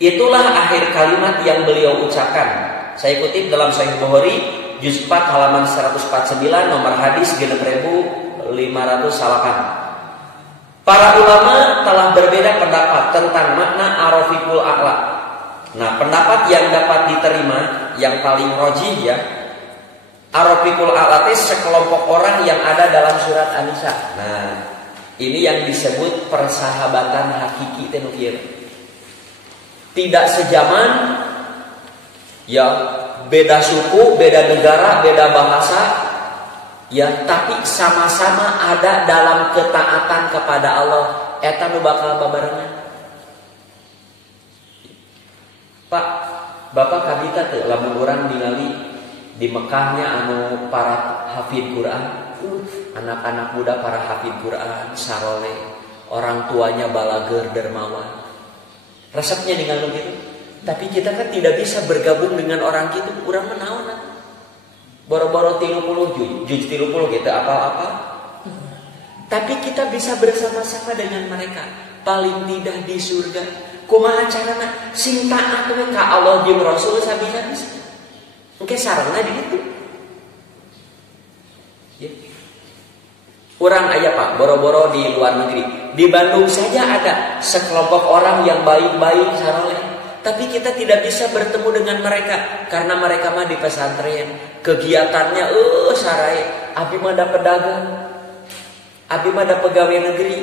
Itulah akhir kalimat yang beliau ucapkan. Saya kutip dalam Sahih Bukhari juz 4 halaman 149 nomor hadis 6508. Para ulama telah berbeda pendapat tentang makna ar-rafiqul a'la. Nah, pendapat yang dapat diterima yang paling rajih ya, ar-rafiqul a'la itu sekelompok orang yang ada dalam surat An-Nisa. Nah, ini yang disebut persahabatan hakiki tenukir. Tidak sejaman, ya beda suku, beda negara, beda bahasa, ya tapi sama-sama ada dalam ketaatan kepada Allah. Eta nu bakal babarengan. Pak, Bapak kabita teu lamun urang ningali di Mekahnya anu para hafid Quran, anak-anak muda para hafid Quran, sarole, orang tuanya balager dermawan. Resepnya dengan begitu. Tapi kita kan tidak bisa bergabung dengan orang gitu. Urang menaon. Boro-boro 30 juj 30 gitu apa-apa. Tapi kita bisa bersama-sama dengan mereka. Paling tidak di surga. Kumaha carana sing taat ka Allah jeung Rasul sabisa-bisa. Engke sarengna di ditu. Ya. Urang aya Pak, boro-boro di luar negeri. Di Bandung saja ada sekelompok orang yang baik-baik saroleh. Tapi kita tidak bisa bertemu dengan mereka karena mereka mah di pesantren. Kegiatannya sarai. Abi mah da pedagang. Abi mah da pegawai negeri.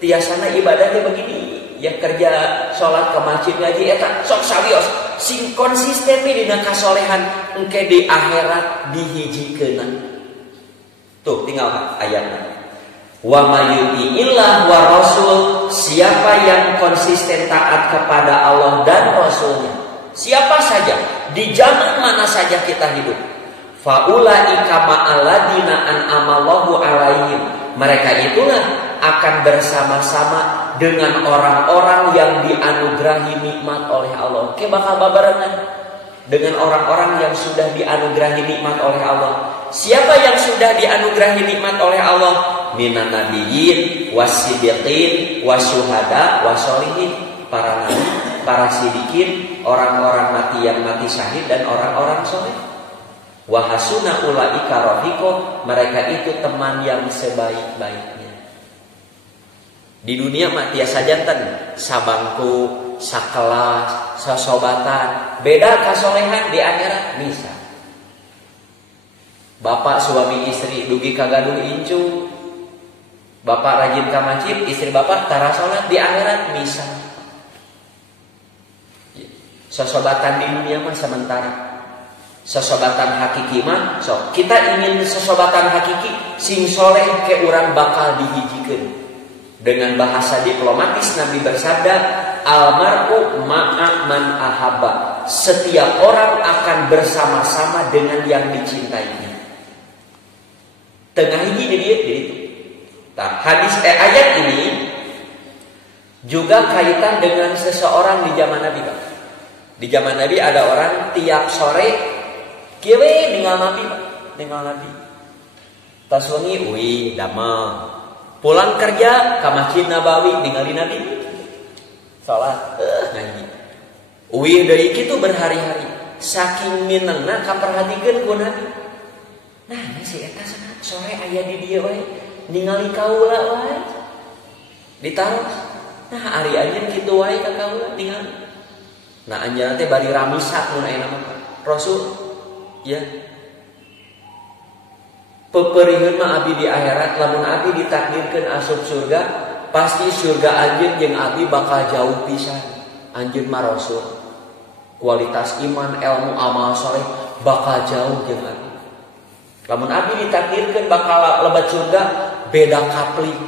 Tiasana ibadahnya begini. Ya kerja sholat ke masjid ngaji eta sok sawios. Sing konsisten dina kasolehan engke di akhirat dihijikeun. Tuh tinggal ayatnya. Wa mayyuti'illah wa rasul, siapa yang konsisten taat kepada Allah dan Rasulnya, siapa saja di zaman mana saja kita hidup, faulaika ma'alladina an'amallahu alaihim, mereka itulah akan bersama-sama dengan orang-orang yang dianugerahi nikmat oleh Allah. Oke, bakal babarengan dengan orang-orang yang sudah dianugerahi nikmat oleh Allah. Siapa yang sudah dianugerahi nikmat oleh Allah? Minan nabiyyin wasiddiqin wasyuhada wasolihin, para nabi, para sidikin, orang-orang mati yang mati syahid dan orang-orang soleh. Wa hasuna ulaika rafiqo, mereka itu teman yang sebaik-baiknya. Di dunia mah tiasa janten sabangku, sakelas, sasobatan, beda kasolehan di akhirat bisa. Bapak suami istri dugi kagaduh incu. Bapak rajin ka masjid, istri bapak tara salat, di akhirat bisa. Sosobatan di dunia mah sementara. Sosobatan hakiki mah sok. Kita ingin sosobatan hakiki sing soleh ke urang bakal dihijikeun. Dengan bahasa diplomatis Nabi bersabda, almar'u ma'a man ahabba. Setiap orang akan bersama-sama dengan yang dicintainya. Tengah ini jadi itu. Nah, ayat ini juga kaitan dengan seseorang di zaman Nabi. Di zaman Nabi ada orang tiap sore kieu ninggal Nabi, ninggal Nabi. Tas wengi uwi damel. Pulang kerja ke Masjid Nabawi ningali Nabi. Salat ngaji. Uwi deui kitu berhari-hari. Saking minengna kaperhatikeun ku Nabi. Nah, si eta cenah sore aya di dieu wae, ningali kaula wae. Ditaros. Nah, ari anjeun kitu wae ka kaula ningali. Nah, anjeun teh bari ramisat mun aya nama Rasul. Ya. Peperihun mah abi di akhirat, lamun abi ditakdirkeun asup surga, pasti surga anjeun jeung abi bakal jauh pisan. Anjeun mah Rasul. Kualitas iman, ilmu, amal saleh bakal jauh jeung abi. Lamun abi ditakdirkeun bakal lebat surga, beda kapling.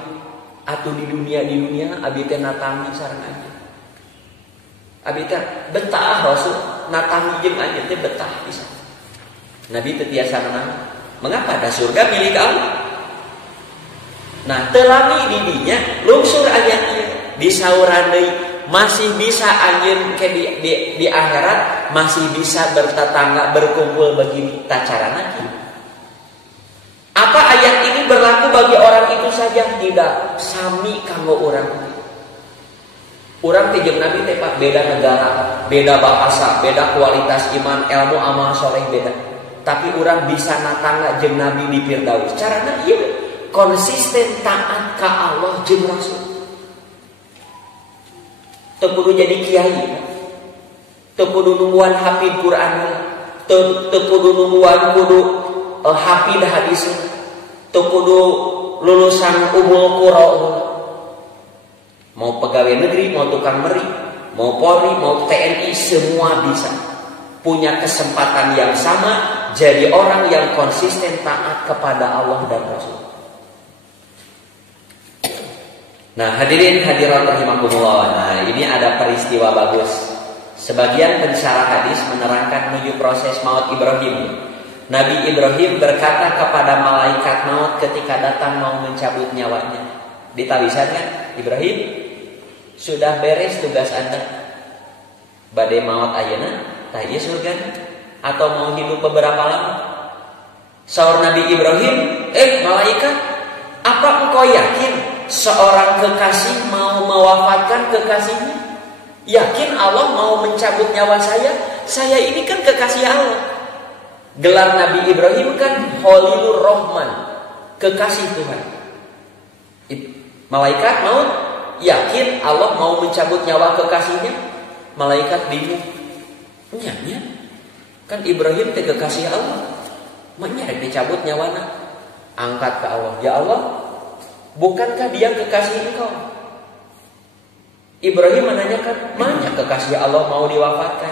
Atuh di dunia abi teh natangi sareng anjeun. Abi teh betah Rasul, natangi jeung anjeun teh betah pisan. Nabi teu tiasa naon. Mengapa ada surga milik Allah? Nah, telami di dinya lungsur ayat ieu. Disauran deui masih bisa anjeun ke di akhirat masih bisa bertetangga berkumpul begini tacarana kieu. Apa ayat ini berlaku bagi orang itu saja? Tidak, sami kanggo urang. Urang teh jeung Nabi teh Pak beda negara, beda bahasa, beda kualitas iman, ilmu, amal saleh beda. Tapi urang bisa natangga jeung Nabi di Firdaus. Carana ieu konsisten taat ka Allah jeung Rasul. Teu kudu jadi kiai, teu kudu nungguan hafid Quran, teu kudu nungguan hafid hadis, teu kudu lulusan umul qura. Mau pegawai negeri, mau tukang meri, mau Polri, mau TNI, semua bisa. Punya kesempatan yang sama jadi orang yang konsisten taat kepada Allah dan Rasul. Nah, hadirin hadirat rahimakumullah. Nah, ini ada peristiwa bagus. Sebagian pensyarah hadis menerangkan menuju proses maut Ibrahim. Nabi Ibrahim berkata kepada malaikat maut ketika datang mau mencabut nyawanya. Ditawisan kan? Ibrahim, sudah beres tugas Anda. Badai maut ayeuna tah ieu surga atau mau hidup beberapa lama? Saur Nabi Ibrahim, malaikat, apa engkau yakin seorang kekasih mau mewafatkan kekasihnya? Yakin Allah mau mencabut nyawa saya? Saya ini kan kekasih Allah. Gelar Nabi Ibrahim kan Khalilur Rahman, kekasih Tuhan. Malaikat maut yakin Allah mau mencabut nyawa kekasihnya? Malaikat bingung. Nya kan Ibrahim teh kekasih Allah, manya dicabut nyawana, angkat ke Allah. Ya Allah, bukankah dia kekasih engkau? Ibrahim menanyakan, mana kekasih Allah mau diwafatkan?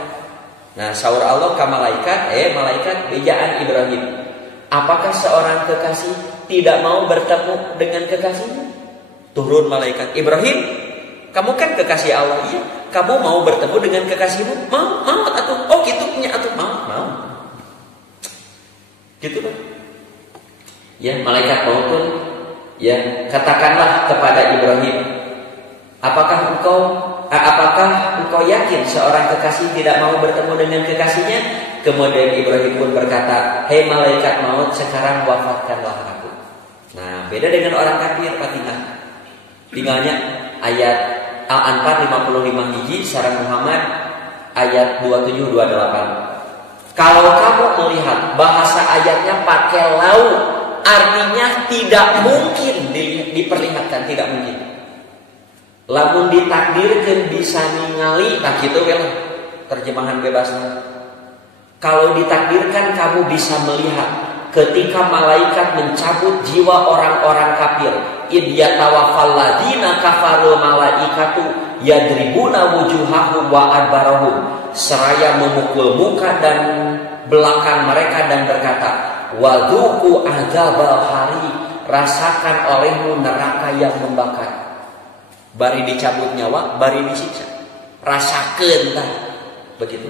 Nah, saur Allah ke malaikat, malaikat bejaan Ibrahim, apakah seorang kekasih tidak mau bertemu dengan kekasihnya? Turun malaikat, Ibrahim, kamu kan kekasih Allah, iya. Kamu mau bertemu dengan kekasihmu? Mau atau oh gitu punya atau mau. Gitu kan? Ya, malaikat maut pun ya katakanlah kepada Ibrahim, apakah engkau yakin seorang kekasih tidak mau bertemu dengan kekasihnya? Kemudian Ibrahim pun berkata, hei malaikat maut, sekarang wafatkanlah aku. Nah, beda dengan orang kafir, tinggalnya ayat Al-Anfal 55 hiji sareng Muhammad ayat 27-28. Kalau kamu melihat bahasa ayatnya pakai lau, artinya tidak mungkin diperlihatkan, tidak mungkin. Lamun ditakdirkan bisa ningali, tak gitu kan terjemahan bebasnya. Kalau ditakdirkan kamu bisa melihat ketika malaikat mencabut jiwa orang-orang kafir, id yatawaffal ladina kafarul malaikatu yadribuna wujuhahum wa adbarahum, seraya memukul muka dan belakang mereka dan berkata, wadzuqu adzabal hari, rasakan olehmu neraka yang membakar. Bari dicabut nyawa, bari disiksa, rasakeun tah. Begitu.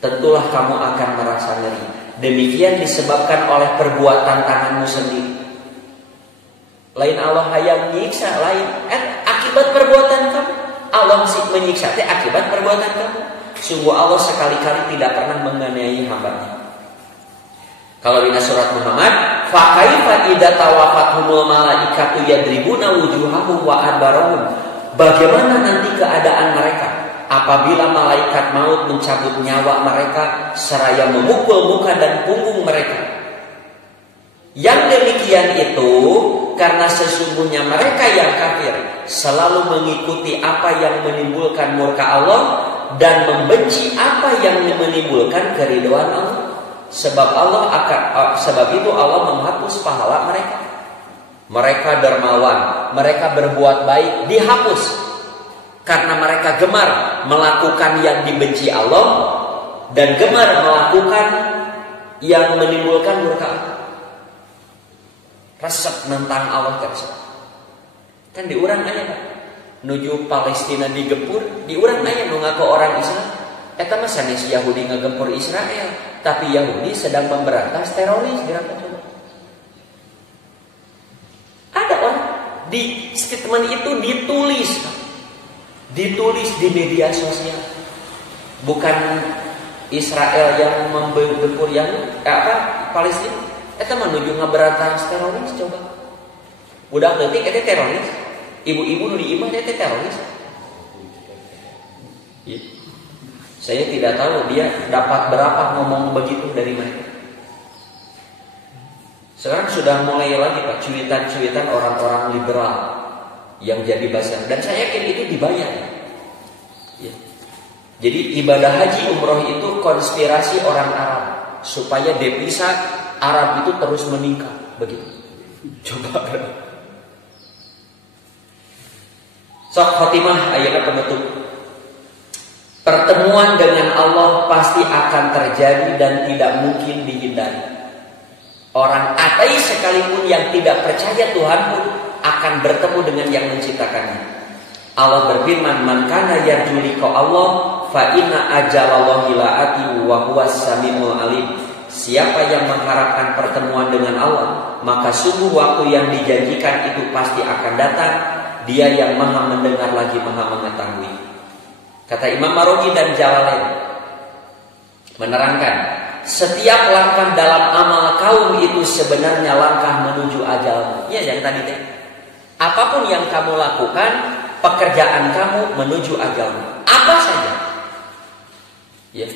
Tentulah kamu akan merasa nyeri. Demikian disebabkan oleh perbuatan tanganmu sendiri. Lain Allah hayang menyiksa, lain akibat perbuatan kamu. Allah menyiksa teh akibat perbuatan kamu. Sungguh Allah sekali-kali tidak pernah menganiaya hambanya. Kalau di surat Muhammad, fa kaifa idza tawafathumul malaikatu yadribuna wujuhahum wa adbarahum. Bagaimana nanti keadaan mereka apabila malaikat maut mencabut nyawa mereka seraya memukul muka dan punggung mereka? Yang demikian itu karena sesungguhnya mereka yang kafir selalu mengikuti apa yang menimbulkan murka Allah dan membenci apa yang menimbulkan keridhaan Allah. Sebab itu Allah menghapus pahala mereka. Mereka dermawan, mereka berbuat baik, dihapus karena mereka gemar melakukan yang dibenci Allah dan gemar melakukan yang menimbulkan murka Allah. Resep nentang Allah tersebut. Kan di urang aya nuju Palestina digempur, di urang aya nu ngaku orang Islam. Eta mah sanes Yahudi ngagempur Israel, tapi Yahudi sedang memberantas teroris. Ada orang di statement itu ditulis di media sosial. Bukan Israel yang membempur yang Palestina. Eta menuju ngaberantas teroris coba. Budak leutik eta teroris. Ibu-ibu nu di imah eta teroris. Saya tidak tahu dia dapat berapa ngomong begitu dari mereka. Sekarang sudah mulai lagi Pak cuitan-cuitan orang-orang liberal yang jadi buzzer, dan saya yakin itu dibayar. Ya. Jadi ibadah haji umroh itu konspirasi orang Arab supaya devisa Arab itu terus meningkat, begitu. Coba. Sok khotimah ayatnya penutup. Pertemuan dengan Allah pasti akan terjadi dan tidak mungkin dihindari. Orang ateis sekalipun yang tidak percaya Tuhan pun akan bertemu dengan yang menciptakannya. Allah berfirman, "Man kana yarju liqa Allah fa inna ajalallahi la'ati wa huwas samiul alim." Siapa yang mengharapkan pertemuan dengan Allah, maka sungguh waktu yang dijanjikan itu pasti akan datang. Dia yang Maha mendengar lagi Maha mengetahui. Kata Imam Marogi dan Jalalain menerangkan, setiap langkah dalam amal kaum itu sebenarnya langkah menuju ajal. Ya, yang tadi teh. Apapun yang kamu lakukan, pekerjaan kamu menuju ajalmu. Apa saja. Ya.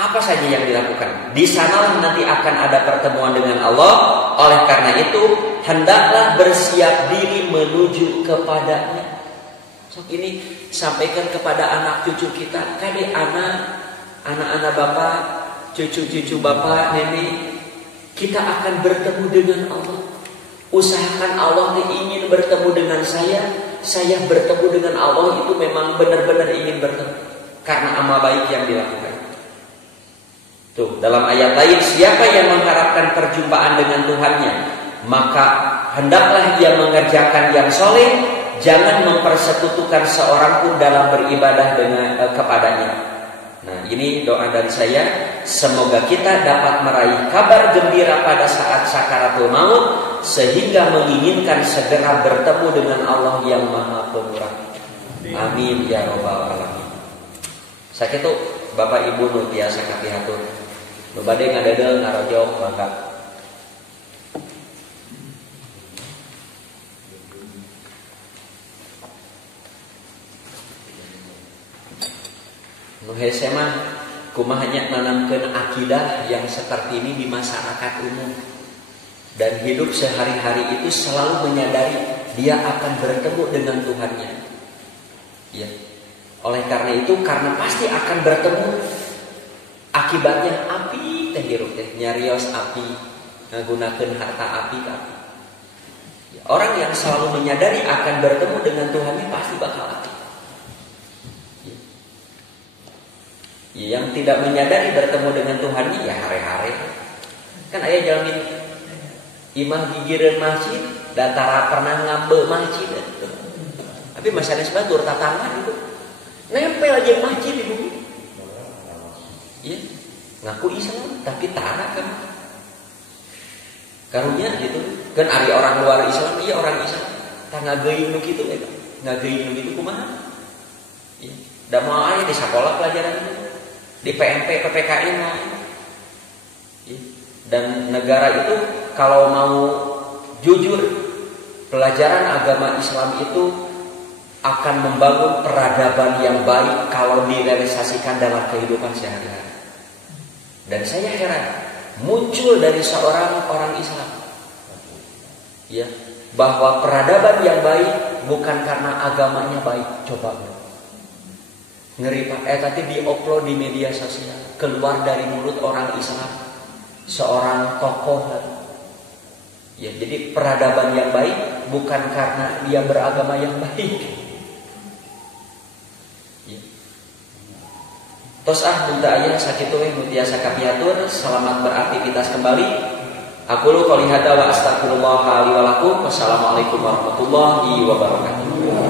Apa saja yang dilakukan, di sanalah nanti akan ada pertemuan dengan Allah. Oleh karena itu, hendaklah bersiap diri menuju kepadanya. So, ini sampaikan kepada anak cucu kita, kadek anak-anak bapak, cucu-cucu bapak, nenek, kita akan bertemu dengan Allah. Usahakan Allah ingin bertemu dengan saya bertemu dengan Allah itu memang benar-benar ingin bertemu karena amal baik yang dilakukan. Tuh, dalam ayat lain, siapa yang mengharapkan perjumpaan dengan Tuhannya, maka hendaklah ia mengerjakan yang soleh, jangan mempersekutukan seorang pun dalam beribadah kepadanya. Nah, ini doa dari saya, semoga kita dapat meraih kabar gembira pada saat sakaratul maut, sehingga menginginkan segera bertemu dengan Allah yang Maha Pemurah. Amin ya robbal alamin. Sakitu Bapak Ibu nu tiasa kapihatur, nu bade ngadedel ngarojok mangga. Nu hese mah kumahanya nanamkeun akidah yang seperti ini di masyarakat umum, dan hidup sehari-hari itu selalu menyadari dia akan bertemu dengan Tuhannya. Ya. Oleh karena itu, karena pasti akan bertemu, akibatnya api teh hirup teh nyarios api, nggunakeun harta api ka api. Ya, orang yang selalu menyadari akan bertemu dengan Tuhannya pasti bakal api. Ya. Ya, yang tidak menyadari bertemu dengan Tuhannya ya hare-hare. Kan aya jalanin imah gigireun masjid, datara pernah ngambe masjid. Tapi masyarakat batur tatangan itu nempel aja masjid di bumi. Ya, ngaku Islam tapi tara kan. Karunya gitu. Kan ari orang luar Islam, iya orang Islam. Tah ngageuing nu kitu eta. Ngageuing nu kitu kumaha? Ya, da moal aya di sekolah pelajaran itu. Di PMP PPKN mah. Ya. Dan negara itu kalau mau jujur, pelajaran agama Islam itu akan membangun peradaban yang baik kalau direalisasikan dalam kehidupan sehari-hari. Dan saya heran, muncul dari seorang orang Islam, ya, bahwa peradaban yang baik bukan karena agamanya baik. Coba ngeri Pak, tadi diupload di media sosial, keluar dari mulut orang Islam, seorang tokoh. Ya, jadi peradaban yang baik bukan karena dia beragama yang baik. Tos bunta ayah sakitu nu tiasa kapiatur, selamat beraktivitas kembali. Aku lu qouli hada wa astagfirullah li wa lakum. Wassalamualaikum warahmatullahi wabarakatuh.